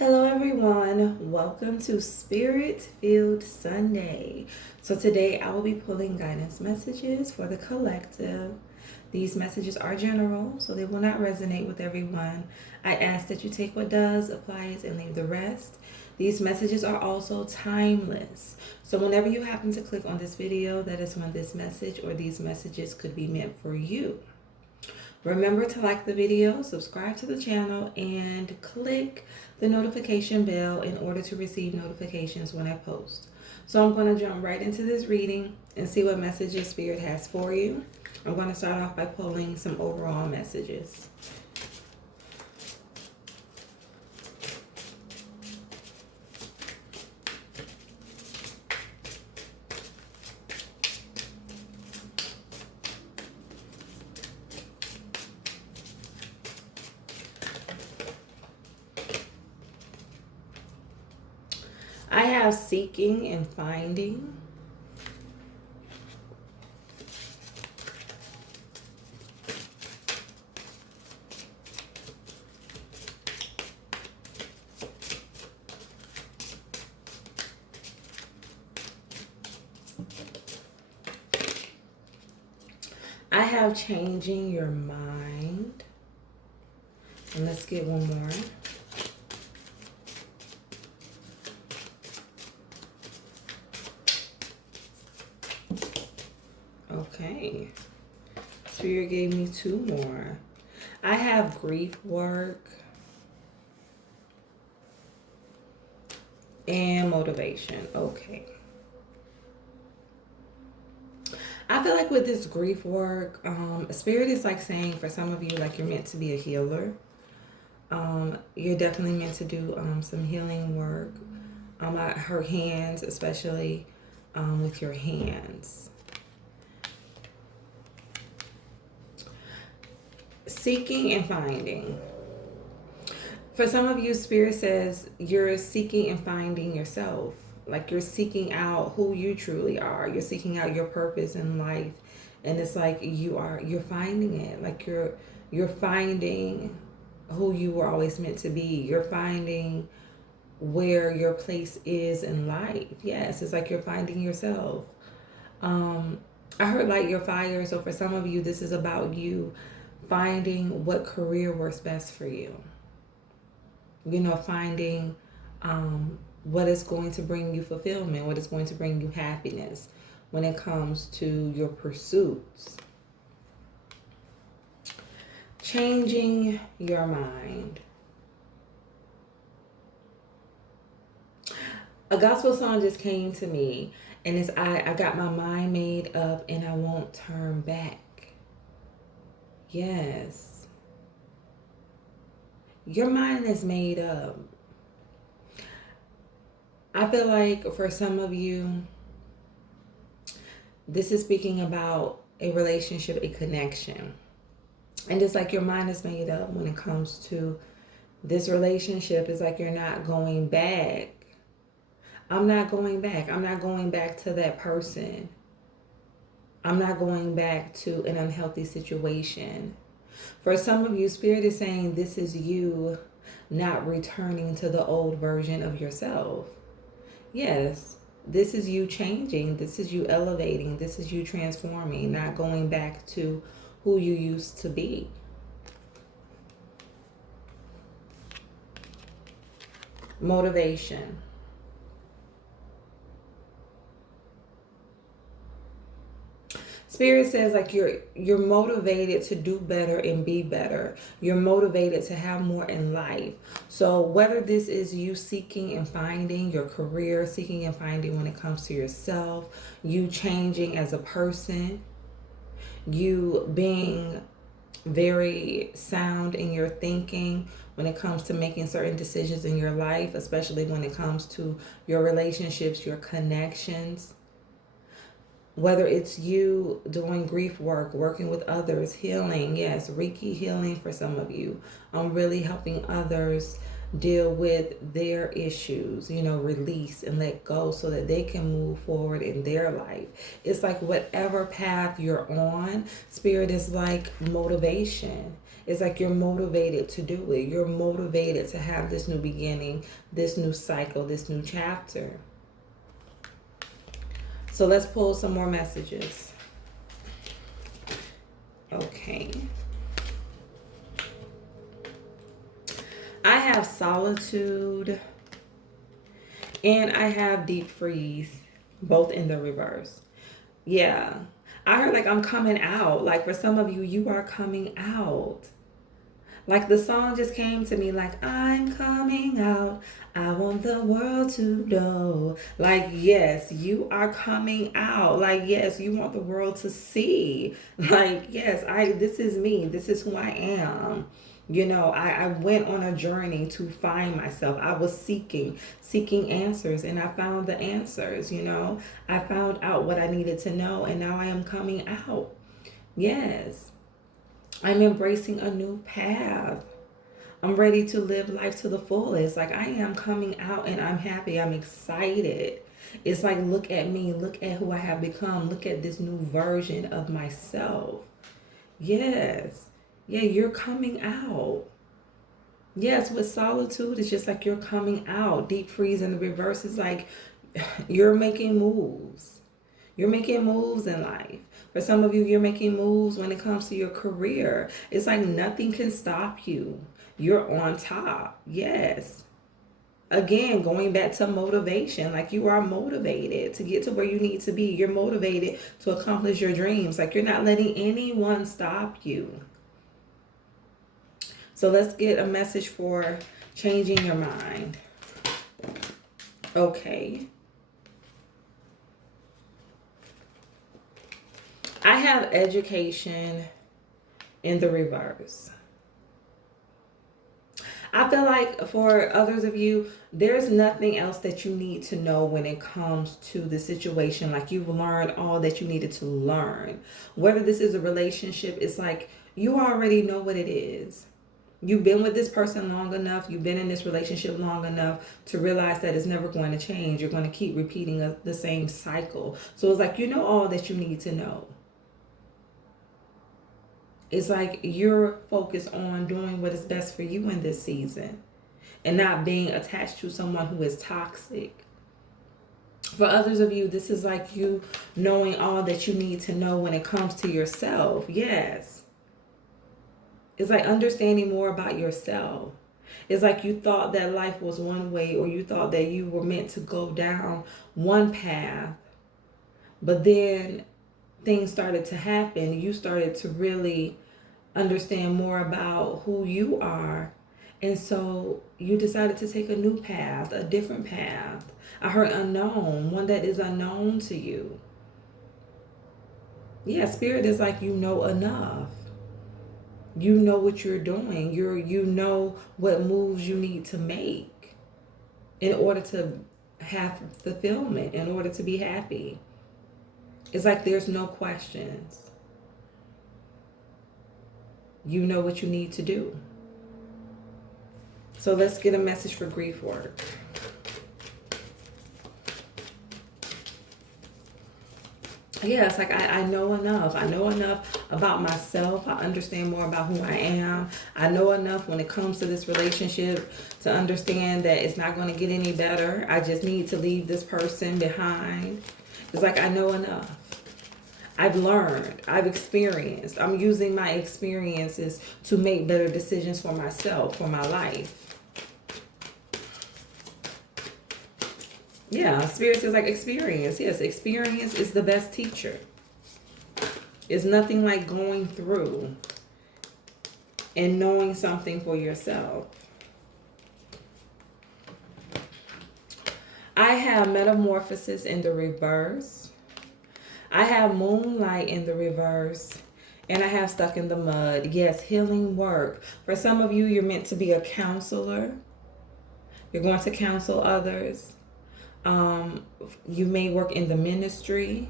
Hello, everyone. Welcome to Spirit Filled Sunday. So, today I will be pulling guidance messages for the collective. These messages are general, so they will not resonate with everyone. I ask that you take what does, apply it, and leave the rest. These messages are also timeless. So, whenever you happen to click on this video, that is when this message or these messages could be meant for you. Remember to like the video, subscribe to the channel, and click the notification bell in order to receive notifications when I post. So I'm going to jump right into this reading and see what messages Spirit has for you. I'm going to start off by pulling some overall messages. I have seeking and finding. I have changing your mind. And let's get one more. Okay. Spirit gave me two more. I have grief work and motivation. Okay. I feel like with this grief work, Spirit is like saying for some of you, like you're meant to be a healer. You're definitely meant to do some healing work. Her hands, especially with your hands. Seeking and finding. For some of you, Spirit says you're seeking and finding yourself. Like you're seeking out who you truly are. You're seeking out your purpose in life. And it's like you're finding it. Like you're finding who you were always meant to be. You're finding where your place is in life. Yes, it's like you're finding yourself. I heard light your fire. So for some of you, this is about you finding what career works best for you. Finding what is going to bring you fulfillment, what is going to bring you happiness when it comes to your pursuits. Changing your mind. A gospel song just came to me, and it's I got my mind made up and I won't turn back. Yes. Your mind is made up. I feel like for some of you, this is speaking about a relationship, a connection. And it's like your mind is made up when it comes to this relationship. It's like you're not going back. I'm not going back. I'm not going back to that person. I'm not going back to an unhealthy situation. For some of you, Spirit is saying this is you not returning to the old version of yourself. Yes, this is you changing. This is you elevating. This is you transforming, not going back to who you used to be. Motivation. Spirit says like you're motivated to do better and be better. You're motivated to have more in life. So whether this is you seeking and finding your career, seeking and finding when it comes to yourself, you changing as a person, you being very sound in your thinking when it comes to making certain decisions in your life, especially when it comes to your relationships, your connections. Whether it's you doing grief work, working with others, healing, yes, Reiki healing for some of you. Really helping others deal with their issues, release and let go so that they can move forward in their life. It's like whatever path you're on, Spirit is like motivation. It's like you're motivated to do it. You're motivated to have this new beginning, this new cycle, this new chapter. So let's pull some more messages. Okay. I have solitude and I have deep freeze, both in the reverse. Yeah. I heard like I'm coming out. Like for some of you, you are coming out. Like the song just came to me like, I'm coming out. I want the world to know. Like, yes, you are coming out. Like, yes, you want the world to see. Like, yes, this is me. This is who I am. I went on a journey to find myself. I was seeking answers, and I found the answers. I found out what I needed to know, and now I am coming out. Yes. I'm embracing a new path. I'm ready to live life to the fullest. Like I am coming out and I'm happy. I'm excited. It's like, look at me. Look at who I have become. Look at this new version of myself. Yes. Yeah, you're coming out. Yes, with solitude, it's just like you're coming out. Deep freeze in the reverse is like you're making moves. You're making moves in life. For some of you, you're making moves when it comes to your career. It's like nothing can stop you. You're on top. Yes. Again, going back to motivation, like you are motivated to get to where you need to be. You're motivated to accomplish your dreams. Like you're not letting anyone stop you. So let's get a message for changing your mind. Okay. I have education in the reverse. I feel like for others of you, there's nothing else that you need to know when it comes to the situation. Like you've learned all that you needed to learn. Whether this is a relationship, it's like you already know what it is. You've been with this person long enough. You've been in this relationship long enough to realize that it's never going to change. You're going to keep repeating the same cycle. So it's like you know all that you need to know. It's like you're focused on doing what is best for you in this season and not being attached to someone who is toxic. For others of you, this is like you knowing all that you need to know when it comes to yourself. Yes. It's like understanding more about yourself. It's like you thought that life was one way, or you thought that you were meant to go down one path, but then things started to happen. You started to really understand more about who you are. And so you decided to take a new path, a different path. I heard unknown, one that is unknown to you. Yeah, Spirit is like you know enough. You know what you're doing. You know what moves you need to make in order to have fulfillment, in order to be happy. It's like there's no questions. You know what you need to do. So let's get a message for grief work. Yeah, it's like I know enough. I know enough about myself. I understand more about who I am. I know enough when it comes to this relationship to understand that it's not going to get any better. I just need to leave this person behind. It's like I know enough. I've learned. I've experienced. I'm using my experiences to make better decisions for myself, for my life. Yeah, Spirit is like experience. Yes, experience is the best teacher. It's nothing like going through and knowing something for yourself. I have metamorphosis in the reverse. I have moonlight in the reverse. And I have stuck in the mud. Yes, healing work. For some of you, you're meant to be a counselor. You're going to counsel others. You may work in the ministry,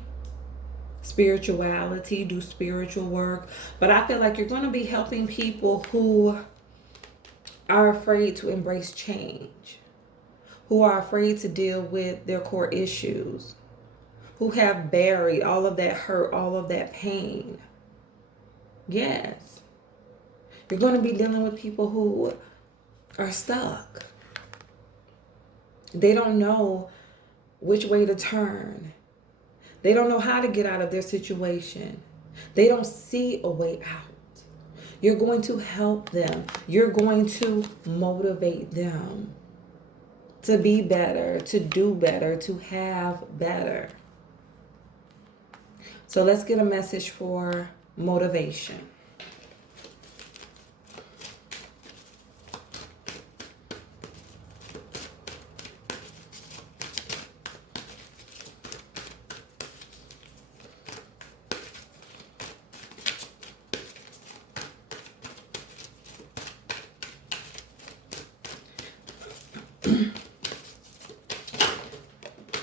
spirituality, do spiritual work. But I feel like you're going to be helping people who are afraid to embrace change, who are afraid to deal with their core issues, who have buried all of that hurt, all of that pain. Yes. You're going to be dealing with people who are stuck. They don't know which way to turn. They don't know how to get out of their situation. They don't see a way out. You're going to help them. You're going to motivate them to be better, to do better, to have better. So let's get a message for motivation.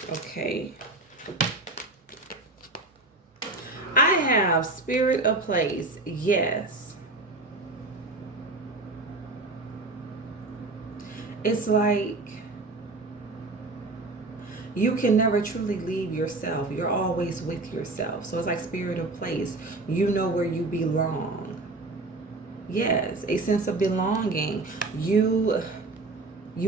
Okay. I have spirit of place. Yes. It's like you can never truly leave yourself. You're always with yourself. So it's like spirit of place. You know where you belong. Yes, a sense of belonging. You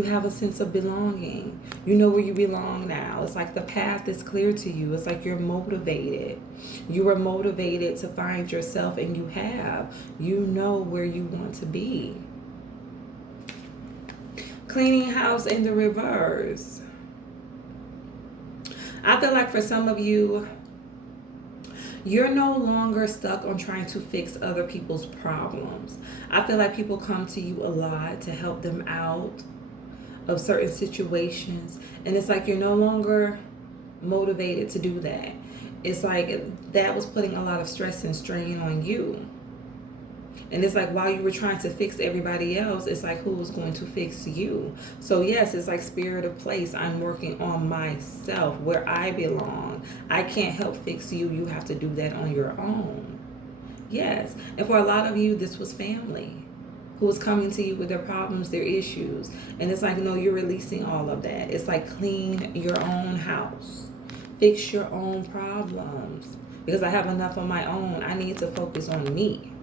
have a sense of belonging. You know where you belong now. It's like the path is clear to you. It's like you're motivated. You are motivated to find yourself, and you have. You know where you want to be. Cleaning house in the reverse. I feel like for some of you, you're no longer stuck on trying to fix other people's problems. I feel like people come to you a lot to help them out of certain situations, and it's like you're no longer motivated to do that. It's like that was putting a lot of stress and strain on you, and it's like while you were trying to fix everybody else, it's like who was going to fix you? So yes, it's like spirit of place. I'm working on myself, where I belong. I can't help fix you. You have to do that on your own. Yes. And for a lot of you, this was family who was coming to you with their problems, their issues. And it's like, no, you're releasing all of that. It's like clean your own house. Fix your own problems. Because I have enough on my own. I need to focus on me.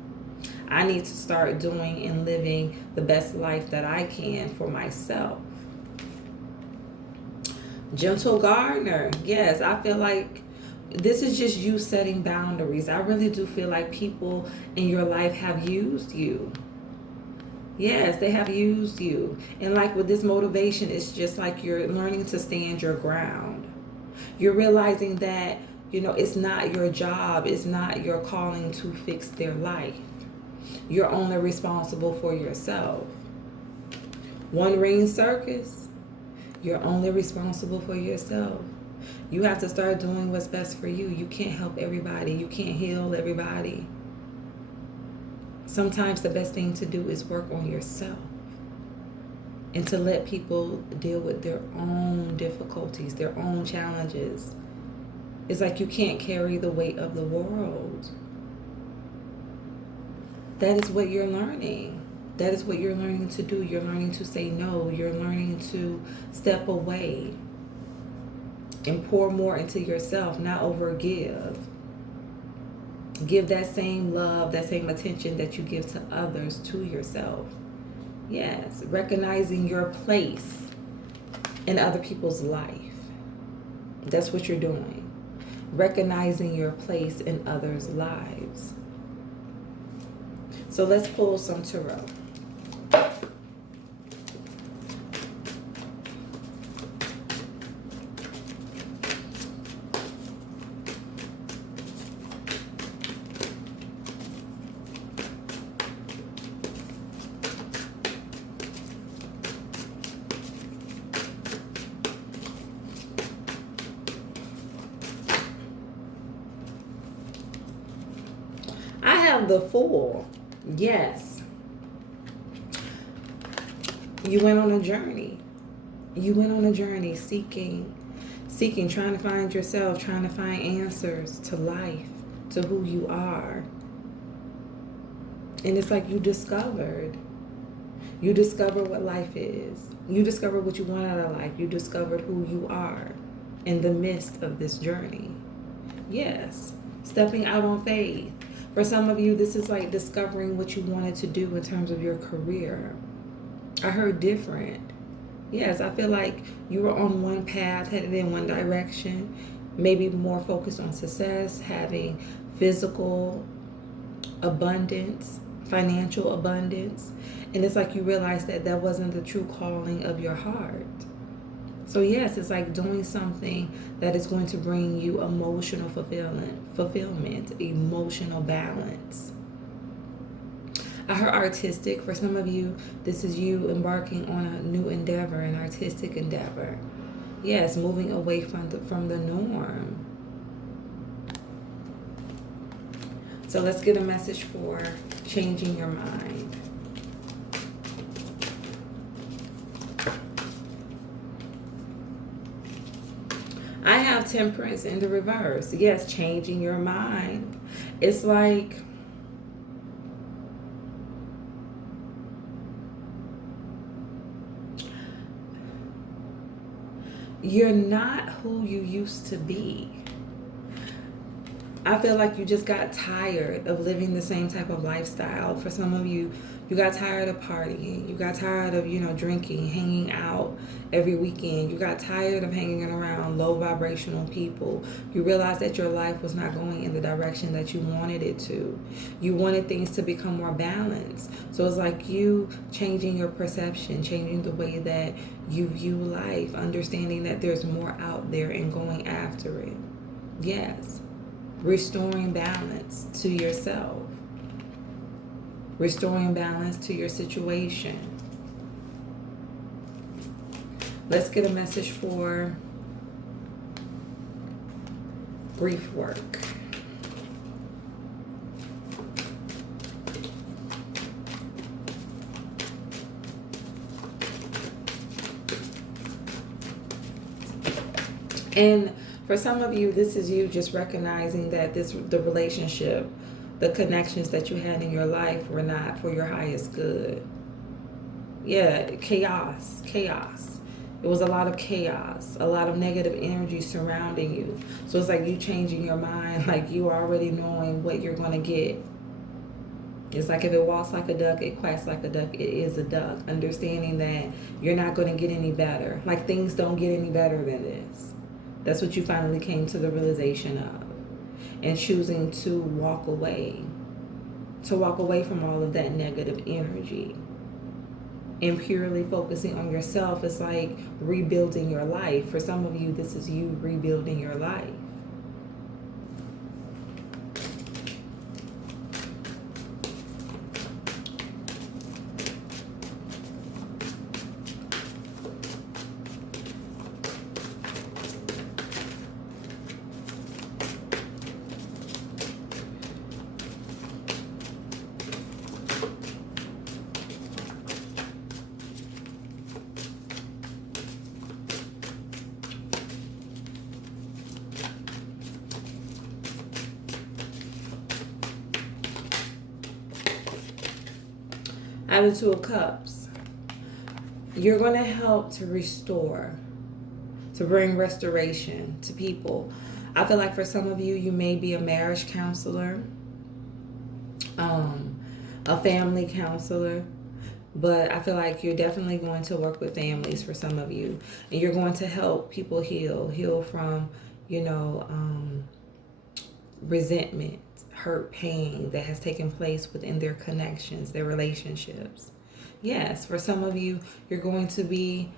I need to start doing and living the best life that I can for myself. Gentle gardener. Yes, I feel like this is just you setting boundaries. I really do feel like people in your life have used you. Yes, they have used you. And like with this motivation, it's just like you're learning to stand your ground. You're realizing that, it's not your job. It's not your calling to fix their life. You're only responsible for yourself. One ring circus. You're only responsible for yourself. You have to start doing what's best for you. You can't help everybody. You can't heal everybody. Sometimes the best thing to do is work on yourself and to let people deal with their own difficulties, their own challenges. It's like you can't carry the weight of the world. That is what you're learning. That is what you're learning to do. You're learning to say no. You're learning to step away and pour more into yourself, not overgive. Give that same love, that same attention that you give to others to yourself. Yes, recognizing your place in other people's life. That's what you're doing. Recognizing your place in others' lives. So let's pull some tarot. I have the Fool. Yes. You went on a journey. You went on a journey seeking, trying to find yourself, trying to find answers to life, to who you are. And it's like you discovered. You discover what life is. You discover what you want out of life. You discovered who you are in the midst of this journey. Yes, stepping out on faith. For some of you, this is like discovering what you wanted to do in terms of your career. I heard different. Yes, I feel like you were on one path, headed in one direction, maybe more focused on success, having physical abundance, financial abundance. And it's like you realize that that wasn't the true calling of your heart. So yes, it's like doing something that is going to bring you emotional fulfillment, emotional balance. I heard artistic. For some of you, this is you embarking on a new endeavor, an artistic endeavor. Yes, moving away from the norm. So let's get a message for changing your mind. I have Temperance in the reverse. Yes, changing your mind. It's like you're not who you used to be. I feel like you just got tired of living the same type of lifestyle. For some of you, you got tired of partying. You got tired of, drinking, hanging out every weekend. You got tired of hanging around low vibrational people. You realized that your life was not going in the direction that you wanted it to. You wanted things to become more balanced. So it's like you changing your perception, changing the way that you view life, understanding that there's more out there and going after it. Yes. Restoring balance to yourself. Restoring balance to your situation. Let's get a message for grief work. And for some of you, this is you just recognizing that the relationship, the connections that you had in your life were not for your highest good. Yeah, chaos. It was a lot of chaos, a lot of negative energy surrounding you. So it's like you changing your mind, like you already knowing what you're going to get. It's like if it walks like a duck, it quacks like a duck, it is a duck. Understanding that you're not going to get any better. Like things don't get any better than this. That's what you finally came to the realization of. And choosing to walk away. To walk away from all of that negative energy. And purely focusing on yourself is like rebuilding your life. For some of you, this is you rebuilding your life. Out of the Two of Cups, you're going to help to restore, to bring restoration to people. I feel like for some of you, you may be a marriage counselor, a family counselor, but I feel like you're definitely going to work with families for some of you, and you're going to help people heal from, resentment, hurt, pain that has taken place within their connections, their relationships. Yes, for some of you, you're going to be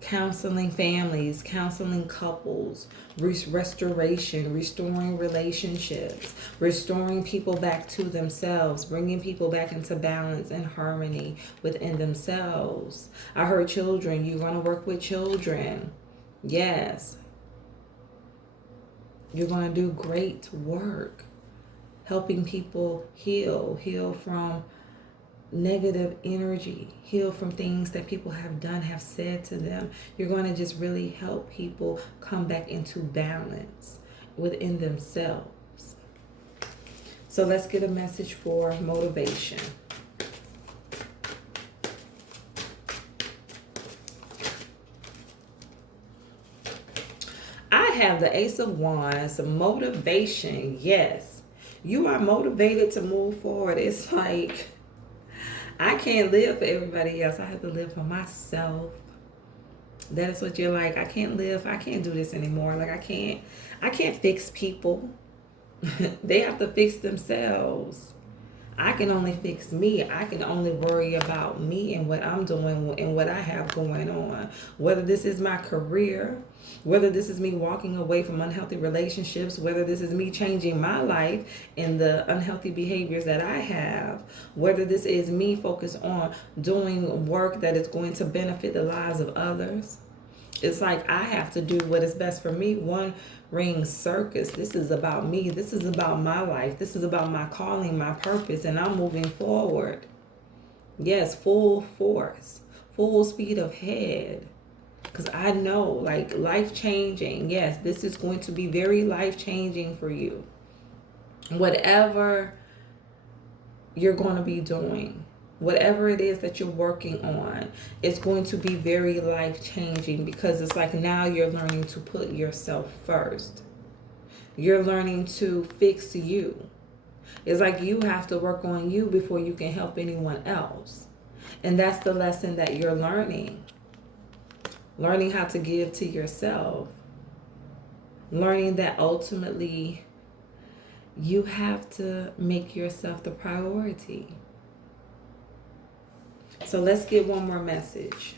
counseling families, counseling couples, restoration, restoring relationships, restoring people back to themselves, bringing people back into balance and harmony within themselves. I heard children. You're going to work with children. Yes. You're going to do great work helping people heal from negative energy, heal from things that people have done, have said to them. You're going to just really help people come back into balance within themselves. So let's get a message for motivation. have the Ace of Wands, motivation. Yes, you are motivated to move forward. It's like, I can't live for everybody else. I have to live for myself. That is what you're like. I can't do this anymore. Like, I can't fix people. They have to fix themselves. I can only fix me. I can only worry about me and what I'm doing and what I have going on. Whether this is my career, whether this is me walking away from unhealthy relationships, whether this is me changing my life and the unhealthy behaviors that I have, whether this is me focused on doing work that is going to benefit the lives of others. It's like I have to do what is best for me. One ring circus. This is about me. This is about my life. This is about my calling, my purpose, and I'm moving forward. Yes, full force, full speed ahead. Because I know, like, life changing. Yes, this is going to be very life changing for you. Whatever you're going to be doing, whatever it is that you're working on, it's going to be very life changing, because it's like now you're learning to put yourself first. You're learning to fix you. It's like you have to work on you before you can help anyone else. And that's the lesson that you're learning. Learning how to give to yourself. Learning that ultimately you have to make yourself the priority. So let's get one more message.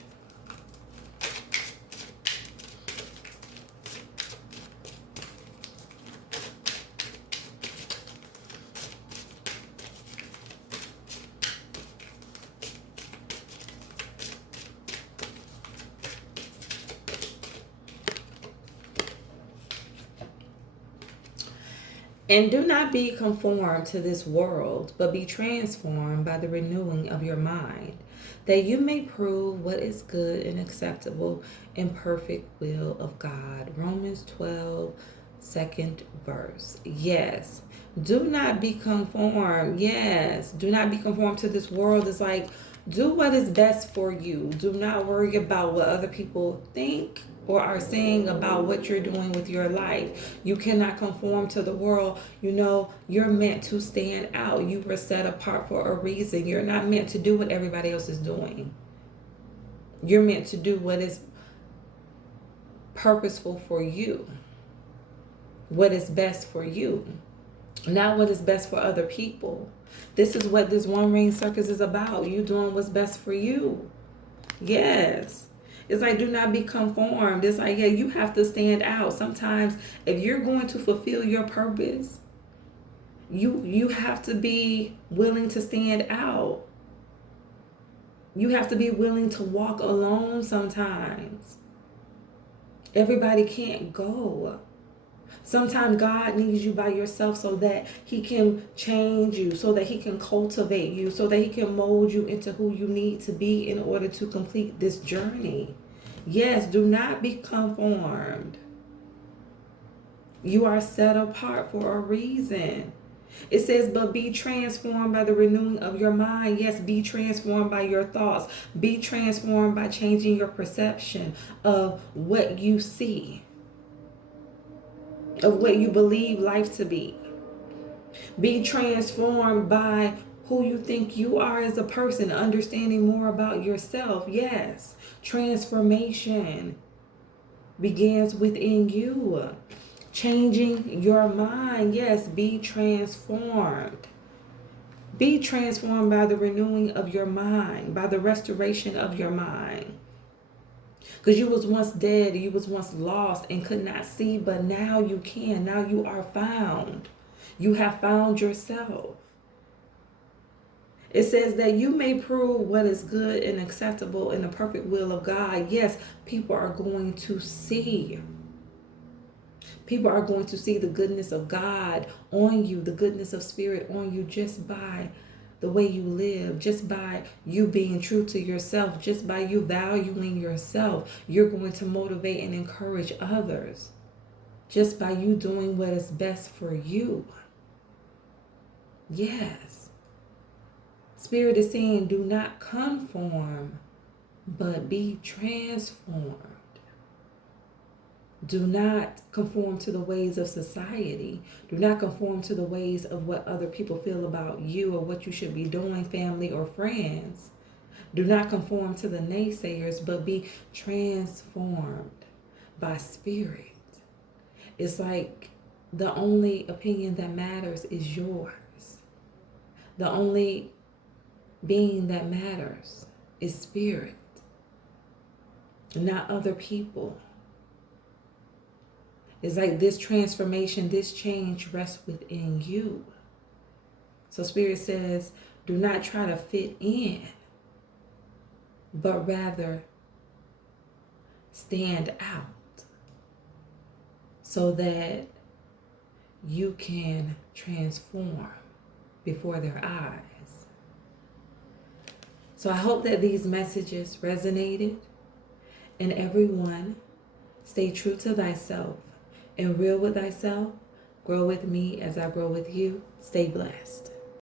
And do not be conformed to this world, but be transformed by the renewing of your mind, that you may prove what is good and acceptable and perfect will of God. Romans 12, second verse. Yes. Do not be conformed. Yes. Do not be conformed to this world. It's like, do what is best for you. Do not worry about what other people think or are saying about what you're doing with your life. You cannot conform to the world. You know, you're meant to stand out. You were set apart for a reason. You're not meant to do what everybody else is doing. You're meant to do what is purposeful for you, what is best for you, not what is best for other people. This is what this one ring circus is about. You doing what's best for you. Yes. It's like, do not be conformed. It's like, yeah, you have to stand out. Sometimes if you're going to fulfill your purpose, you have to be willing to stand out. You have to be willing to walk alone sometimes. Everybody can't go. Sometimes God needs you by yourself so that he can change you, so that he can cultivate you, so that he can mold you into who you need to be in order to complete this journey. Yes, do not be conformed. You are set apart for a reason. It says, but be transformed by the renewing of your mind. Yes, be transformed by your thoughts. Be transformed by changing your perception of what you see, of what you believe life to be. Be transformed by who you think you are as a person, understanding more about yourself. Yes, transformation begins within you. Changing your mind. Yes, be transformed. Be transformed by the renewing of your mind, by the restoration of your mind. Because you was once dead, you was once lost and could not see, but now you can. Now you are found. You have found yourself. It says that you may prove what is good and acceptable in the perfect will of God. Yes, people are going to see. People are going to see the goodness of God on you, the goodness of spirit on you, just by the way you live, just by you being true to yourself, just by you valuing yourself. You're going to motivate and encourage others just by you doing what is best for you. Yes. Spirit is saying, do not conform, but be transformed. Do not conform to the ways of society. Do not conform to the ways of what other people feel about you or what you should be doing, family or friends. Do not conform to the naysayers, but be transformed by spirit. It's like the only opinion that matters is yours. The only being that matters is spirit, not other people. It's like this transformation, this change rests within you. So Spirit says, do not try to fit in, but rather stand out so that you can transform before their eyes. So I hope that these messages resonated, and everyone, stay true to thyself and real with thyself. Grow with me as I grow with you. Stay blessed.